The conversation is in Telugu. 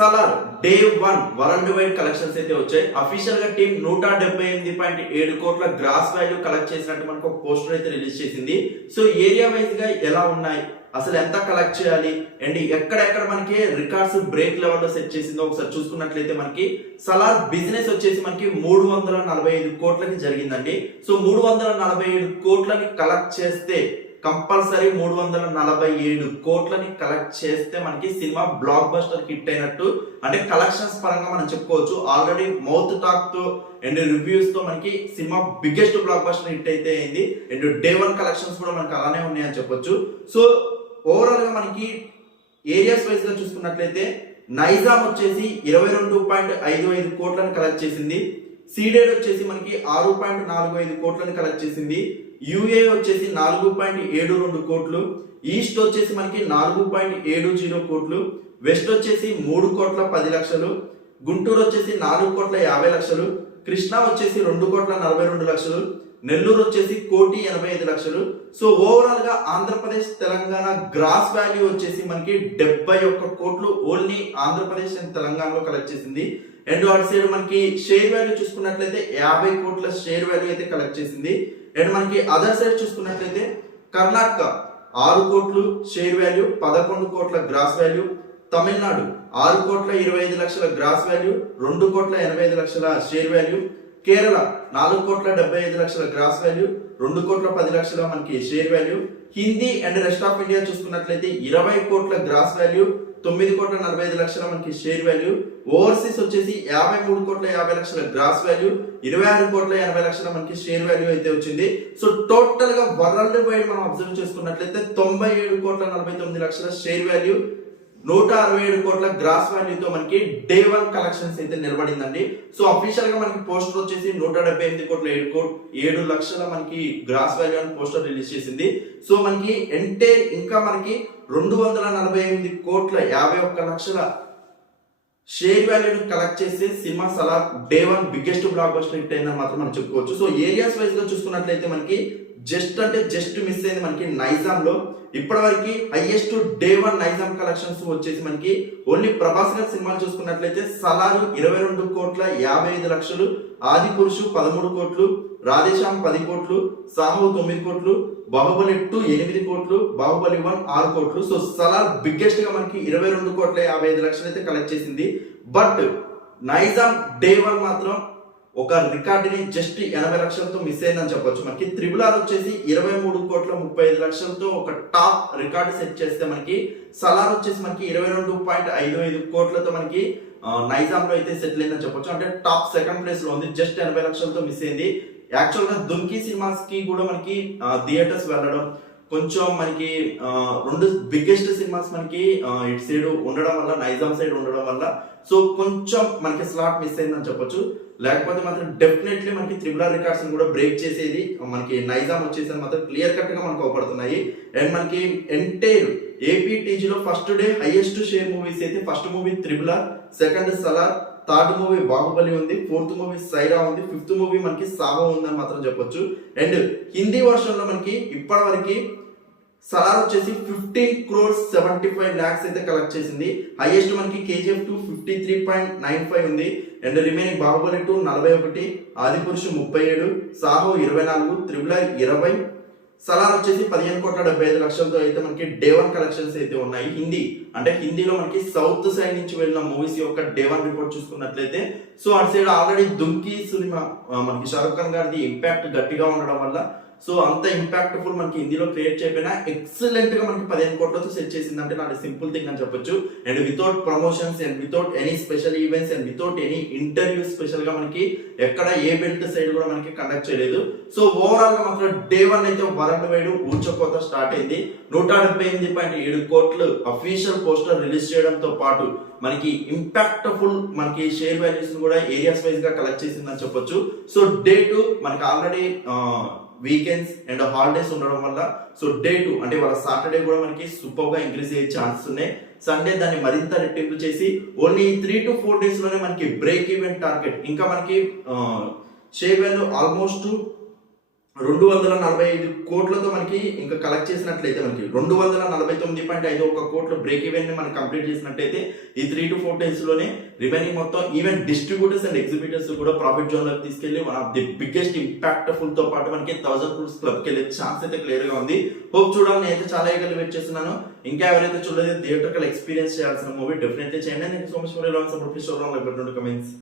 Salaar day one worldwide collections అయితే వచ్చాయి. అఫీషియల్గా టీం నూట డెబ్బై ఎనిమిది పాయింట్ ఏడు కోట్ల గ్రాస్ వాల్యూ కలెక్ట్ చేసినట్టు మనకు ఒక పోస్టర్ అయితే రిలీజ్ చేసింది. సో ఏరియా వైజ్గా ఎలా ఉన్నాయి? అసలు ఎంత కలెక్ట్ చేయాలి? అండ్ ఎక్కడెక్కడ మనకి రికార్డ్స్ బ్రేక్ లెవెల్లో సెట్ చేసిందో ఒకసారి చూసుకున్నట్లయితే మనకి సలార్ బిజినెస్ వచ్చేసి మనకి మూడు వందల నలభై ఐదు కోట్లకి జరిగిందండి. సో మూడు వందల నలభై ఏడు కోట్లని కలెక్ట్ చేస్తే కంపల్సరీ మూడు వందల నలభై ఏడు కోట్లని కలెక్ట్ చేస్తే మనకి సినిమా బ్లాక్ బస్టర్ హిట్ అయినట్టు అంటే కలెక్షన్స్ పరంగా మనం చెప్పుకోవచ్చు. ఆల్రెడీ మౌత్ టాక్తో అండ్ రివ్యూస్తో మనకి సినిమా బిగ్గెస్ట్ బ్లాక్ బస్టర్ హిట్ అయితే అయింది అండ్ డే వన్ కలెక్షన్స్ కూడా మనకి అలానే ఉన్నాయని చెప్పొచ్చు. సో ఓవరాల్గా మనకి ఏరియాస్ వైజ్గా చూసుకున్నట్లయితే నైజాం వచ్చేసి ఇరవై రెండు పాయింట్ ఐదు ఐదు కోట్లను కలెక్ట్ చేసింది. సీడెడ్ వచ్చేసి మనకి ఆరు పాయింట్ నాలుగు ఐదు కోట్లను కలెక్ట్ చేసింది. యుఏ వచ్చేసి నాలుగు పాయింట్ ఏడు రెండు కోట్లు ఈస్ట్ వచ్చేసి మనకి నాలుగు పాయింట్ ఏడు జీరో కోట్లు వెస్ట్ వచ్చేసి మూడు కోట్ల పది లక్షలు గుంటూరు వచ్చేసి నాలుగు కోట్ల యాభై లక్షలు కృష్ణా వచ్చేసి రెండు కోట్ల నలభై రెండు లక్షలు నెల్లూరు వచ్చేసి కోటి ఎనభై ఐదు లక్షలు. సో ఓవరాల్గా ఆంధ్రప్రదేశ్ తెలంగాణ గ్రాస్ వాల్యూ వచ్చేసి మనకి డెబ్బై ఒక్క కోట్లు ఓన్లీ ఆంధ్రప్రదేశ్ అండ్ తెలంగాణలో కలెక్ట్ చేసింది. అండ్ అటు సైడ్ మనకి షేర్ వాల్యూ చూసుకున్నట్లయితే యాభై కోట్ల షేర్ వాల్యూ అయితే కలెక్ట్ చేసింది. అండ్ మనకి అదర్ సైడ్ చూసుకున్నట్లయితే కర్ణాటక ఆరు కోట్లు షేర్ వాల్యూ పదకొండు కోట్ల గ్రాస్ వాల్యూ తమిళనాడు ఆరు కోట్ల ఇరవై ఐదు లక్షల గ్రాస్ వాల్యూ రెండు కోట్ల ఎనభై ఐదు లక్షల షేర్ వాల్యూ కేరళ నాలుగు కోట్ల డెబ్బై ఐదు లక్షల గ్రాస్ వాల్యూ రెండు కోట్ల పది లక్షల మనకి share value. Hindi and rest of India చూసుకున్నట్లయితే ఇరవై కోట్ల గ్రాస్ వాల్యూ తొమ్మిది కోట్ల నలభై ఐదు లక్షల మనకి షేర్ వాల్యూ. ఓవర్సీస్ వచ్చేసి యాభై మూడు కోట్ల యాభై లక్షల గ్రాస్ వాల్యూ ఇరవై ఆరు కోట్ల ఎనభై లక్షల మనకి షేర్ వాల్యూ అయితే వచ్చింది. సో టోటల్గా వరల్డ్ వైడ్ మనం అబ్జర్వ్ చేసుకున్నట్లయితే తొంభై ఏడు కోట్ల నలభై తొమ్మిది లక్షల షేర్ వాల్యూ నూట అరవై ఏడు కోట్ల గ్రాస్ వాల్యూతో మనకి డే వన్ కలెక్షన్స్ అయితే నిలబడిందండి. సో అఫీషియల్గా మనకి పోస్టర్ వచ్చేసి నూట డెబ్బై ఎనిమిది కోట్ల ఏడు కోట్ ఏడు లక్షల మనకి గ్రాస్ వాల్యూ అని పోస్టర్ రిలీజ్ చేసింది. సో మనకి ఎంటే ఇంకా మనకి రెండు వందల నలభై ఎనిమిది కోట్ల యాభై ఒక్క లక్షల షేర్ వాల్యూను కలెక్ట్ చేసి cinema Salaar day one biggest blockbuster hit అయిందని మాత్రం మనం చెప్పుకోవచ్చు. సో ఏరియాస్ వైజ్గా చూసుకున్నట్లయితే మనకి జస్ట్ అంటే జస్ట్ మిస్ అయింది మనకి నైజాం లో. ఇప్పటి వరకు highest day one Nizam collections వచ్చేసి మనకి ఓన్లీ ప్రభాస్ గారి సినిమాలు చూసుకున్నట్లయితే సలారు ఇరవై రెండు కోట్ల యాభై ఐదు లక్షలు ఆది పురుషు పదమూడు కోట్లు రాధేశ్యామ్ పది కోట్లు సాహు తొమ్మిది కోట్లు బాహుబలి టూ ఎనిమిది కోట్లు బాహుబలి వన్ ఆరు కోట్లు. సో సలార్ బిగ్గెస్ట్గా మనకి ఇరవై రెండు కోట్ల యాభై ఐదు లక్షలు అయితే కలెక్ట్ చేసింది. బట్ నైజాం డే వన్ మాత్రం ఒక రికార్డుని జస్ట్ ఎనభై లక్షలతో మిస్ అయిందని చెప్పొచ్చు. మనకి త్రిబుల్ ఆర్ వచ్చేసి ఇరవై మూడు కోట్ల ముప్పై ఐదు లక్షలతో ఒక టాప్ రికార్డు సెట్ చేస్తే మనకి సలార్ వచ్చేసి మనకి ఇరవై రెండు పాయింట్ ఐదు ఐదు కోట్లతో మనకి నైజాంలో అయితే సెటిల్ అయిందని చెప్పొచ్చు. అంటే టాప్ సెకండ్ ప్లేస్లో ఉంది. జస్ట్ ఎనభై లక్షలతో మిస్ అయింది. యాక్చువల్గా దుంకి సినిమాస్కి కూడా మనకి థియేటర్స్ వెళ్ళడం కొంచెం మనకి రెండు బిగ్గెస్ట్ సినిమాస్ మనకి ఇటు సైడ్ ఉండడం వల్ల నైజాం సైడ్ ఉండడం వల్ల సో కొంచెం మనకి స్లాట్ మిస్ అయిందని చెప్పొచ్చు. లేకపోతే మాత్రం డెఫినెట్లీ మనకి త్రిబుల్ రికార్డ్స్ కూడా బ్రేక్ చేసేది మనకి నైజాం వచ్చేసి మాత్రం క్లియర్ కట్గా మనకు అవపడుతున్నాయి. అండ్ మనకి entire ఏపీటీజీలో first day highest share movies అయితే first movie triple second Salaar third movie Baahubali ఉంది ఫోర్త్ మూవీ సైరా ఉంది ఫిఫ్త్ మూవీ మనకి సాహో ఉందని మాత్రం చెప్పొచ్చు. అండ్ హిందీ వర్షన్లో మనకి ఇప్పటి వరకు సలార్ వచ్చేసి fifteen crores seventy five lakhs అయితే కలెక్ట్ చేసింది. హైయెస్ట్ మనకి KGF two fifty three point nine five ఉంది. అండ్ రిమైనింగ్ బాహుబలి టూ నలభై ఒకటి ఆదిపురుషు ముప్పై ఏడు సాహో ఇరవై నాలుగు త్రిబుల ఇరవై సలార్ వచ్చేసి పదిహేను కోట్ల డెబ్బై ఐదు లక్షలతో అయితే మనకి డే వన్ కలెక్షన్స్ అయితే ఉన్నాయి. హిందీ అంటే హిందీలో మనకి సౌత్ సైడ్ నుంచి వెళ్ళిన మూవీస్ యొక్క డే వన్ రిపోర్ట్ చూసుకున్నట్లయితే సో అటు సైడ్ ఆల్రెడీ దుంకి సినిమా మనకి షారుఖ్ ఖాన్ గారిది ఇంపాక్ట్ గట్టిగా ఉండడం వల్ల సో అంత ఇంపాక్ట్ఫుల్ మనకి హిందీలో క్రియేట్ చేయకపోయినా ఎక్సలెంట్గా మనకి పదిహేను కోట్లతో సెట్ చేసింది అంటే నాకు సింపుల్ థింగ్ అని చెప్పొచ్చు. And without promotions and without any special events and without any interview స్పెషల్గా మనకి ఎక్కడ ఏ బెల్ట్ సైడ్ కూడా మనకి కండక్ట్ చేయలేదు. సో ఓవరాల్గా మాత్రం డే వన్ అయితే వరల్డ్ వైడ్ ఊచకోత స్టార్ట్ అయింది. నూట డెబ్బై ఎనిమిది పాయింట్ ఏడు కోట్లు అఫీషియల్ పోస్టర్ రిలీజ్ చేయడంతో పాటు మనకి ఇంపాక్ట్ఫుల్ మనకి షేర్ వాల్యూస్ కూడా ఏరియాస్ వైజ్గా కలెక్ట్ చేసిందని చెప్పొచ్చు. సో డే టూ మనకి ఆల్రెడీ వీకెండ్స్ అండ్ హాలిడేస్ ఉండడం వల్ల సో డే టూ అంటే వాళ్ళ సాటర్డే కూడా మనకి సూపర్గా ఇంక్రీజ్ అయ్యే ఛాన్సెస్ ఉన్నాయి. సండే దాన్ని మరింత రెట్టింపు చేసి ఓన్లీ త్రీ టు ఫోర్ డేస్లోనే మనకి బ్రేక్ ఈవెంట్ టార్గెట్ ఇంకా మనకి షేర్ వాల్యూ ఆల్మోస్ట్ రెండు వందల నలభై ఐదు కోట్లతో మనకి ఇంకా కలెక్ట్ చేసినట్లయితే మనకి రెండు వందల నలభై తొమ్మిది పాయింట్ ఐదు ఒక కోట్ల బ్రేక్ ఈవెన్ మనం కంప్లీట్ చేసినట్టయితే ఈ త్రీ టు ఫోర్ డేస్లోనే రిమైనింగ్ మొత్తం ఈవెన్ డిస్ట్రిబ్యూటర్స్ అండ్ ఎగ్జిబిటర్స్ కూడా ప్రాఫిట్ జోన్లోకి తీసుకెళ్ళి one of the biggest impact ఫుల్తో పాటు మనకి థౌసండ్ క్రూస్ క్లబ్కి వెళ్ళే ఛాన్స్ అయితే క్లియర్గా ఉంది. హోప్ చూడాలని అయితే చాలా ఏకలు వెయిట్ చేస్తున్నాను. ఇంకా ఎవరైతే చూడలేదు థియేటర్ ఎక్స్పీరియన్స్ చేయాల్సిన మూవీ డెఫినెట్లీ చేయండి. నేను సో మచ్ ఫర్ ఎలా సపోర్ట్ కమెంట్స్